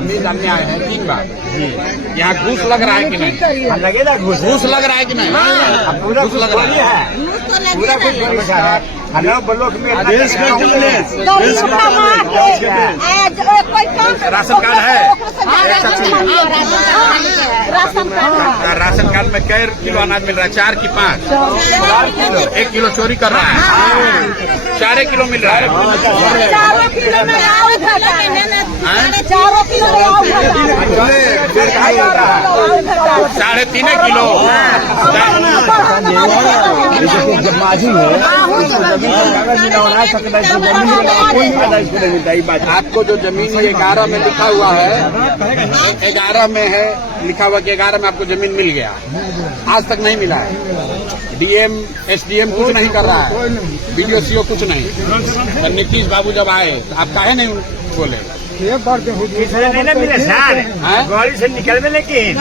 हम ही जानने आए हैं 3 बार। यहाँ घूस लग रहा है कि नहीं? लगेगा घूस लग रहा है कि नहीं? पूरा घूस लग रहा है। पूरा कुछ ब्लॉक में राशन कार्ड है? राशन कार्ड में कै किलो अनाज मिल रहा है? 4 की 5? 1 किलो चोरी कर रहा है। 4 किलो मिल रहा है। 3.5 किलो। आपको जो जमीन 11 में लिखा हुआ है, 11 में है लिखा हुआ कि 11 में आपको जमीन मिल गया, आज तक नहीं मिला है। डीएम एसडीएम कुछ नहीं कर रहा है, बीडीओ सीओ कुछ नहीं। नीतीश बाबू जब आए आप काहे नहीं बोले? नहीं ना मिले सर, गाड़ी से निकल में लेकिन